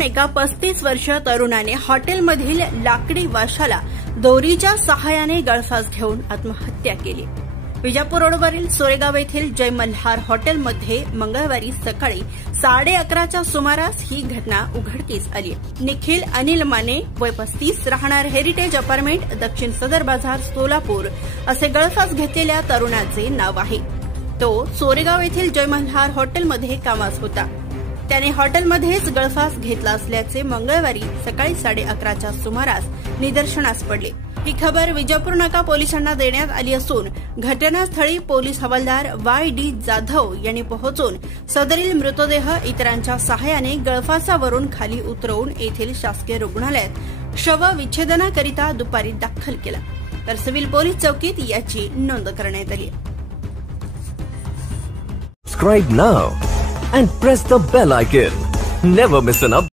विजापुरावरून एका 35 वर्षीय तरुणाने हॉटेलमधील लाकडी वाशाला दोरीच्या सहाय्याने गळफास घेऊन आत्महत्या केली। विजापूर रोडवरील सोरेगाव येथील जय मल्हार हॉटेलमध्ये मंगळवारी सकाळी 11:30च्या सुमारास ही घटना उघडकीस आली। निखिल अनिल माने वय 35 राहणार हेरिटेज अपार्टमेंट दक्षिण सदर बाजार सोलापूर असे गळफास घेतलेल्या तरुणाचे नाव आहे। तो सोरेगाव येथील जय मल्हार हॉटेलमध्ये कामास होता। त्याने हॉटेलमध्येच गळफास घेतला असल्याचे मंगळवारी सकाळी 11:30च्या सुमारास निदर्शनास पडले। ही खबर विजापूर नाका पोलिसांना देण्यात आली असून घटनास्थळी पोलीस हवालदार YD जाधव यांनी पोहोचून सदरील मृतदेह इतरांच्या सहाय्याने गळफासावरून खाली उतरवून येथील शासकीय रुग्णालयात शवविच्छेदनाकरिता दुपारी दाखल केला, तर सिव्हिल पोलीस चौकीत याची नोंद करण्यात आली। Subscribe now and press the bell icon. Never miss an update.